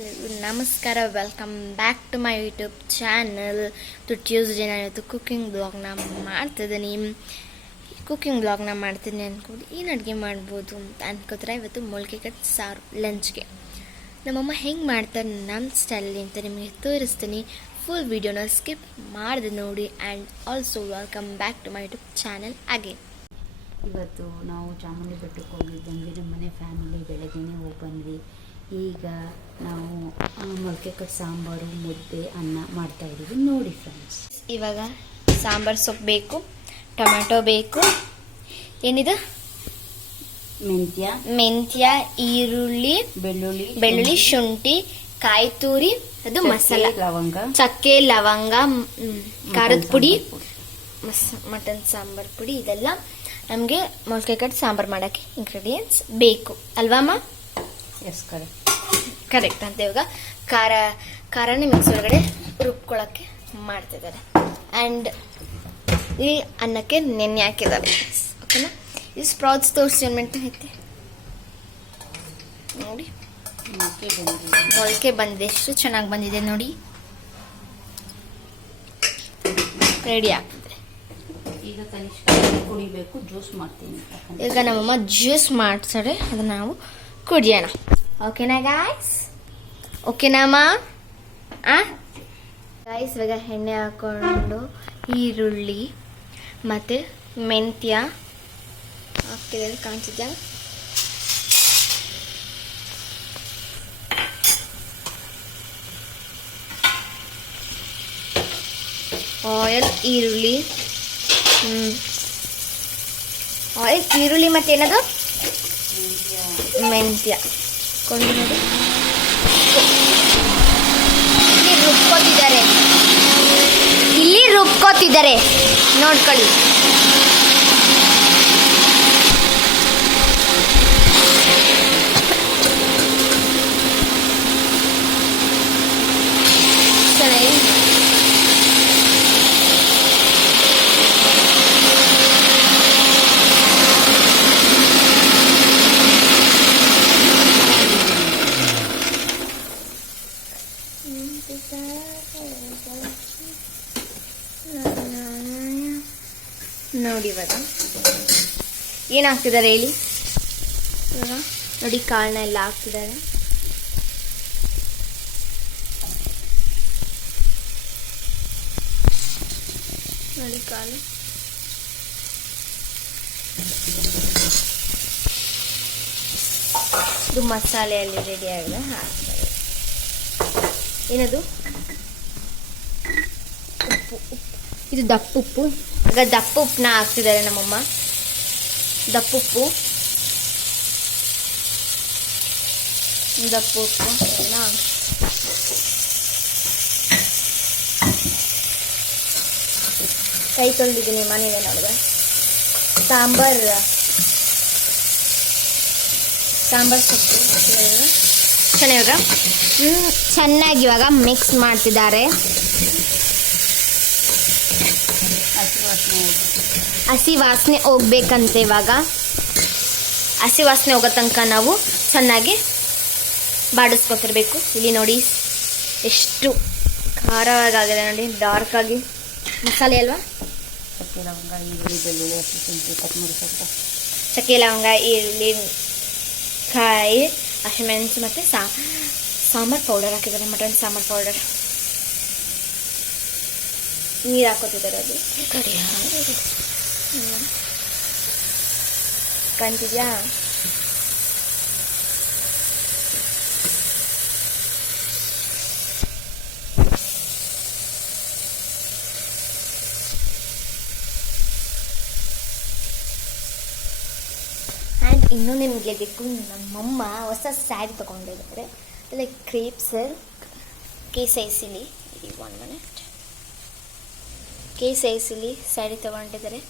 ಎಲ್ಲರಿಗೂ ನಮಸ್ಕಾರ. Welcome back to my YouTube channel. Tuesday ನಾನು ಇವತ್ತು ಕುಕ್ಕಿಂಗ್ ಬ್ಲಾಗ್ನ ಮಾಡ್ತಿದ್ದೀನಿ. ಅಂದ್ಕೊಂಡು ಏನು ಅಡುಗೆ ಮಾಡ್ಬೋದು ಅಂತ ಅನ್ಕೋತಾರೆ. ಇವತ್ತು ಮೊಳಕೆ ಕಟ್ಟು ಸಾರು ಲಂಚ್ಗೆ ನಮ್ಮಮ್ಮ ಹೆಂಗೆ ಮಾಡ್ತಾರೆ ನಮ್ಮ ಸ್ಟೈಲಲ್ಲಿ ಅಂತ ನಿಮಗೆ ತೋರಿಸ್ತೀನಿ. ಫುಲ್ ವಿಡಿಯೋನ ಸ್ಕಿಪ್ ಮಾಡಿದೆ ನೋಡಿ. And also welcome back to my YouTube channel again. ಇವತ್ತು ನಾವು ಚಾಮುಂಡಿ ಬೆಟ್ಟಕ್ಕೆ ಹೋಗಿ ಬಂದ್ವಿ. ನಮ್ಮ ಮನೆ ಫ್ಯಾಮಿಲಿ ಬೆಳಗ್ಗೆನೇ ಹೋಗಿ ಬಂದ್ವಿ. ಈಗ ನಾವು ಮೊಳಕೆ ಕಟ್ಟು ಸಾಂಬಾರು, ಮುದ್ದೆ, ಅನ್ನ ಮಾಡ್ತಾಯಿದ್ದೀವಿ ನೋಡಿ ಫ್ರೆಂಡ್ಸ್. ಇವಾಗ ಸಾಂಬಾರು ಸೊಪ್ಪು ಬೇಕು, ಟೊಮೆಟೊ ಬೇಕು, ಏನಿದು ಮೆಂತ್ಯ, ಈರುಳ್ಳಿ, ಬೆಳ್ಳುಳ್ಳಿ, ಶುಂಠಿ, ಕಾಯಿ ತುರಿ, ಅದು ಮಸಾಲ, ಚಕ್ಕೆ, ಲವಂಗ, ಖಾರದ ಪುಡಿ, ಮಟನ್ ಸಾಂಬಾರ್ ಪುಡಿ, ಇದೆಲ್ಲ ನಮಗೆ ಮೊಳಕೆ ಕಟ್ಟು ಸಾಂಬಾರು ಮಾಡೋಕ್ಕೆ ಇಂಗ್ರೀಡಿಯೆಂಟ್ಸ್ ಬೇಕು ಅಲ್ವಮ್ಮ? ಎಸ್, ಕರೆಕ್ಟ್ ಅಂತ. ಇವಾಗ ಖಾರನೇ ಮಿಕ್ಸ್ ಒಳಗಡೆ ರುಬ್ಕೊಳ್ಳೋಕ್ಕೆ ಮಾಡ್ತಿದ್ದಾರೆ. ಆ್ಯಂಡ್ ಈ ಅನ್ನಕ್ಕೆ ನೆನೆ ಹಾಕಿದ್ದಾರೆ. ಓಕೆನಾ? ಇದು ಸ್ಪ್ರೌಟ್ಸ್ ತೋರಿಸಿ ಮಿನಿಟ್ ಐತೆ ನೋಡಿ. ಮೊಳಕೆ ಬಂದಿದೆ, ಎಷ್ಟು ಚೆನ್ನಾಗಿ ಬಂದಿದೆ ನೋಡಿ. ರೆಡಿ ಆಗ್ತದೆ. ಈಗ ಕುಡಿಬೇಕು, ಜ್ಯೂಸ್ ಮಾಡ್ತೀನಿ. ಈಗ ನಮ್ಮಮ್ಮ ಜ್ಯೂಸ್ ಮಾಡ್ತಾರೆ, ಅದನ್ನ ನಾವು ಕುಡಿಯೋಣ. ಓಕೆನಾ ಗಾಯ್ಸ್? ಓಕೆನಮ್ಮ? ಗಾಯ್ಸ್, ಇವಾಗ ಎಣ್ಣೆ ಹಾಕೊಂಡು ಈರುಳ್ಳಿ ಮತ್ತು ಮೆಂತ್ಯ ಹಾಕ್ತಿದ್ದಾರೆ, ಕಾಣಿಸಿದ್ಯಾ? ಆಯಿಲ್, ಈರುಳ್ಳಿ, ಆಯಿಲ್, ಈರುಳ್ಳಿ ಮತ್ತೇನದು ಮೆಂತ್ಯ ಕೊಂಡು ನೋಡಿ. ಇಲ್ಲಿ ರುಬ್ಕೋತಿದ್ದಾರೆ ನೋಡ್ಕೊಳ್ಳಿ. ಚೆನ್ನಾಗಿ ನೋಡಿ. ಇವಾಗ ಏನು ಹಾಕ್ತಿದ್ದಾರೆ ಹೇಳಿ? ಇವಾಗ ನೋಡಿ, ಕಾಳನ್ನ ಎಲ್ಲ ಹಾಕ್ತಿದ್ದಾರೆ. ನೋಡಿ ಕಾಳು. ಇದು ಮಸಾಲೆಯಲ್ಲಿ ರೆಡಿ ಆಗಿದೆ. ಹಾಕ್ತಾರೆ. ಏನದು? ಉಪ್ಪು. ಇದು ದಪ್ಪ ಉಪ್ಪು. ಈಗ ದಪ್ಪ ಉಪ್ಪನ್ನ ಹಾಕ್ತಿದ್ದಾರೆ ನಮ್ಮಮ್ಮ. ದಪ್ಪ ಉಪ್ಪು ಕೈ ತೊಳೆದಿದ್ದೀನಿ ಮನೆಗೆ ನೋಡಿದೆ. ಸಾಂಬಾರ್ ಸೊಪ್ಪು ಚೆನ್ನಾಗಿ ಇವಾಗ ಮಿಕ್ಸ್ ಮಾಡ್ತಿದ್ದಾರೆ. ಹಸಿ ವಾಸನೆ ಹೋಗ್ಬೇಕಂತೆ. ಇವಾಗ ಹಸಿ ವಾಸನೆ ಹೋಗೋ ತನಕ ನಾವು ಚೆನ್ನಾಗಿ ಬಾಡಿಸ್ಕೊತಿರ್ಬೇಕು. ಇಲ್ಲಿ ನೋಡಿ ಎಷ್ಟು ಖಾರವಾಗಿದೆ ನೋಡಿ, ಡಾರ್ಕ್ ಆಗಿ. ಮಸಾಲೆ ಅಲ್ವಾ? ಚಕ್ಕೆ ಲವಂಗ, ಈರುಳ್ಳಿ, ಬೆಳ್ಳುಳ್ಳಿ, ಹಸಿಮೆಣಸಿನಕಾಯಿ, ಕೊತ್ತಂಬರಿ ಸೊಪ್ಪು, ಚಕ್ಕೆ ಲವಂಗ, ಈರುಳ್ಳಿ, ಕಾಯಿ, ಹಸಿಮೆಣಸು ಮತ್ತು ಸಾಂಬಾರು ಪೌಡರ್ ಹಾಕಿದ್ದಾರೆ. Mutton sambar powder. ನೀರು ಹಾಕೋತಿದ್ದಾರೆ. ಅದು ಕಾಣ್ತಿದ್ಯಾ? ಆ್ಯಂಡ್ ಇನ್ನೂ ನಿಮಗೆ ಬೇಕು, ನಮ್ಮಮ್ಮ ಹೊಸ ಸ್ಯಾರಿ ತೊಗೊಂಡಿದ್ದಾರೆ. ಲೈಕ್ ಕ್ರೇಪ್ಸ್ KSICಲಿ 1 minute KSICಲಿ ಸ್ಯಾರಿ ತೊಗೊಂಡಿದ್ದಾರೆ.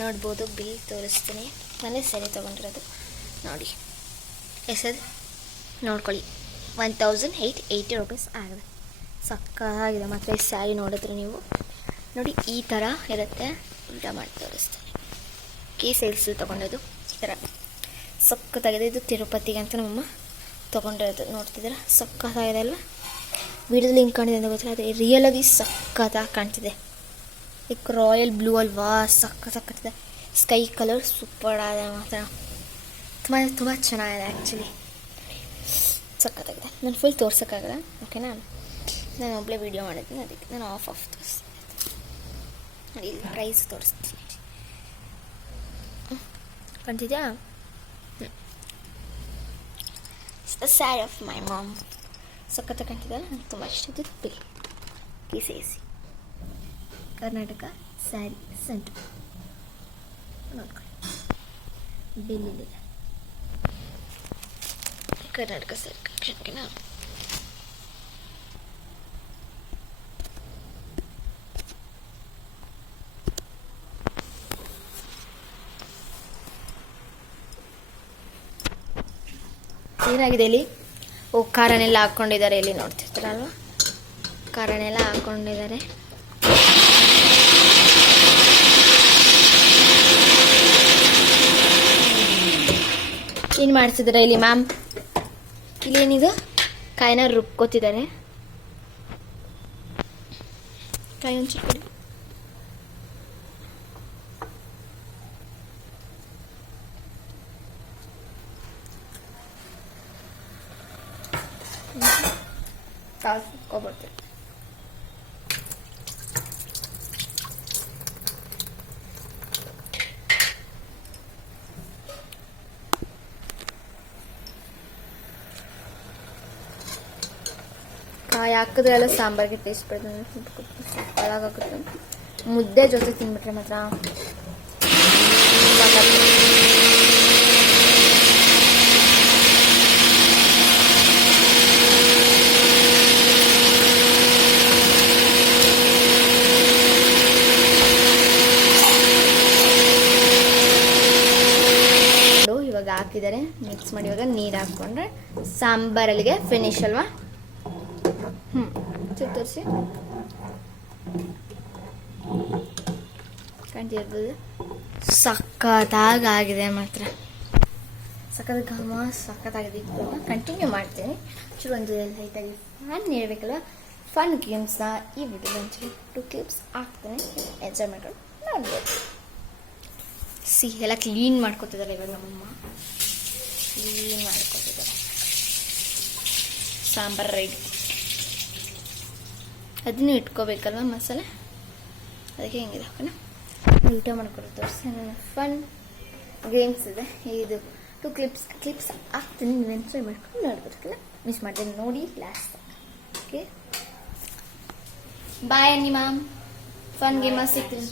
ನೋಡ್ಬೋದು, ಬಿಲ್ ತೋರಿಸ್ತೀನಿ. ಮನೆ ಸ್ಯಾರಿ ತೊಗೊಂಡಿರೋದು ನೋಡಿ. ಎಷ್ಟದು ನೋಡ್ಕೊಳ್ಳಿ, 1880 ರೂಪೀಸ್ ಆಗಿದೆ. ಸಕ್ಕತ್ತಾಗಿದೆ ಮಾತ್ರ ಈ ಸ್ಯಾರಿ. ನೋಡಿದ್ರೆ ನೀವು ನೋಡಿ, ಈ ಥರ ಇರುತ್ತೆ. ಊಟ ಮಾಡಿ ತೋರಿಸ್ತೀನಿ. KSICಲಿ ತೊಗೊಂಡದ್ದು ಈ ಥರ ಸಕ್ಕತ್ತಾಗಿದೆ. ಇದು ತಿರುಪತಿಗೆ ಅಂತ ನಮ್ಮಮ್ಮ ತೊಗೊಂಡಿರೋದು ನೋಡ್ತಿದ್ದೀರಾ, ಸಕ್ಕತ್ತಾಗಿದೆ ಅಲ್ಲ. ವಿಡಿಯೋದಲ್ಲಿ ಹಿಂಗೆ ಕಾಣಿದೆ ಅಂತ ಗೊತ್ತಿಲ್ಲ, ಆದರೆ ರಿಯಲಾಗಿ ಸಕ್ಕತ್ತಾಗಿ ಕಾಣ್ತಿದೆ. ಈಗ ರಾಯಲ್ ಬ್ಲೂ ಅಲ್ವಾ, ಸಕ್ಕತ್ತಾಗ್ತಿದೆ. ಸ್ಕೈ ಕಲರ್ ಸೂಪರ್ ಆಗಿದೆ ಮಾತ್ರ, ತುಂಬ ಚೆನ್ನಾಗಿದೆ ಆ್ಯಕ್ಚುಲಿ, ಸಕ್ಕತ್ತಾಗಿದೆ. ನಾನು ಫುಲ್ ತೋರ್ಸೋಕ್ಕಾಗಲ್ಲ, ಓಕೆನಾ. ನಾನು ಒಬ್ಬಳೇ ವೀಡಿಯೋ ಮಾಡಿದ್ದೀನಿ, ಅದಕ್ಕೆ ನಾನು ಆಫ್ ತೋರಿಸ್ತೀನಿ. ನೋಡಿ ಇಲ್ಲಿ ಪ್ರೈಸ್ ತೋರಿಸ್ತೀನಿ, ಕಾಣ್ತಿದ್ಯಾ. The sari of my mom, ಸಖತ್ತಾಗಿ ಕಾಣ್ತಿದ್ದಲ್ಲ, ನನಗೆ ತುಂಬ ಇಷ್ಟ. ಇದು bill KCC Karnataka sari centre ನೋಡ್ಕೊಳ್ಳಿ, ಬಿಲ್ ಇಲ್ಲಿದೆ. ಕರ್ನಾಟಕ ಸ್ಯಾರಿ ಕಲೆಕ್ಷನ್ಗೆನಾ. ಏನಾಗಿದೆ ಇಲ್ಲಿ, ಖಾರನೆಲ್ಲ ಹಾಕ್ಕೊಂಡಿದ್ದಾರೆ, ಇಲ್ಲಿ ನೋಡ್ತಿರ್ತಾರಲ್ವ, ಖಾರನೆಲ್ಲ ಹಾಕ್ಕೊಂಡಿದ್ದಾರೆ. ಏನು ಮಾಡ್ತಿದ್ದಾರೆ ಇಲ್ಲಿ ಮ್ಯಾಮ್? ಇಲ್ಲಿ ಏನಿದು, ಕಾಯಿನ ರುಬ್ಕೋತಿದ್ದಾರೆ. ಕಾಯಿ ಒಂಚೂರು ಕೊಡಿ. ಕಾಸ್ಕೊಬರ್ತೀವಿ. ಕಾಯಿ ಹಾಕಿದ್ರೆ ಎಲ್ಲ ಸಾಂಬಾರಿಗೆ ಟೇಸ್ಟ್ ಬರ್ತದೆ, ಸೂಪರಾಗುತ್ತೆ. ಮುದ್ದೆ ಜೊತೆ ತಿನ್ಬಿಟ್ರೆ ಮಾತ್ರ ಇವಾಗ ಹಾಕಿದ್ದಾರೆ, ಮಿಕ್ಸ್ ಮಾಡಿ ಇವಾಗ ನೀರು ಹಾಕ್ಕೊಂಡ್ರೆ ಸಾಂಬಾರಲ್ಲಿಗೆ ಫಿನಿಶ್ ಅಲ್ವಾ. ತೋರಿಸಿ, ಕಾಣ್ತಿರ್ಬೋದು, ಸಖತ್ತಾಗಿದೆ ಮಾತ್ರ, ಸಖತ್ ಘಮ ಸಖತ್ತಾಗಿದೆ. ಕಂಟಿನ್ಯೂ ಮಾಡ್ತೀನಿ. ಚೂರು ಒಂದು ಲೈಟಾಗಿ ಫನ್ ಹೇಳ್ಬೇಕಲ್ವ, ಫನ್ ಗೇಮ್ಸ್ನ ಈ ವಿಡಿಯೋದಲ್ಲಿ ಒಂಚೂರು 2 ಕ್ಲಿಪ್ಸ್ ಹಾಕ್ತೇನೆ, ಎಂಜಾಯ್ ಮಾಡ್ಕೊಂಡು ನೋಡ್ಬೋದು. ಎಲ್ಲ ಕ್ಲೀನ್ ಮಾಡ್ಕೊತಿದ್ದಾರೆ ಇವಾಗ ನಮ್ಮಮ್ಮ, ಕ್ಲೀನ್ ಮಾಡ್ಕೊತಿದ್ದಾರೆ. ಸಾಂಬಾರು ರೆಡಿ, ಅದನ್ನು ಇಟ್ಕೋಬೇಕಲ್ವ ಮಸಾಲೆ, ಅದಕ್ಕೆ ಹೆಂಗಿದೆ ಓಕೆನಾ. ಊಟ ಮಾಡ್ಕೊಡೋದು ತೋರಿಸಿ, ಫನ್ ಗೇಮ್ಸ್ ಇದೆ. ಇದು 2 ಕ್ಲಿಪ್ಸ್ ಹಾಕ್ತೀನಿ, ನೀವು ಎಂಜಾಯ್ ಮಾಡ್ಕೊಂಡು ನೋಡ್ಬೇಕಲ್ಲ, ಮಿಸ್ ಮಾಡ್ತೀನಿ ನೋಡಿ ಲಾಸ್ಟ್. ಓಕೆ ಬಾಯ್ ಅನ್ನಿ ಮ್ಯಾಮ್, ಫನ್ ಗೇಮ್ ಸಿಗ್ತೀನಿ.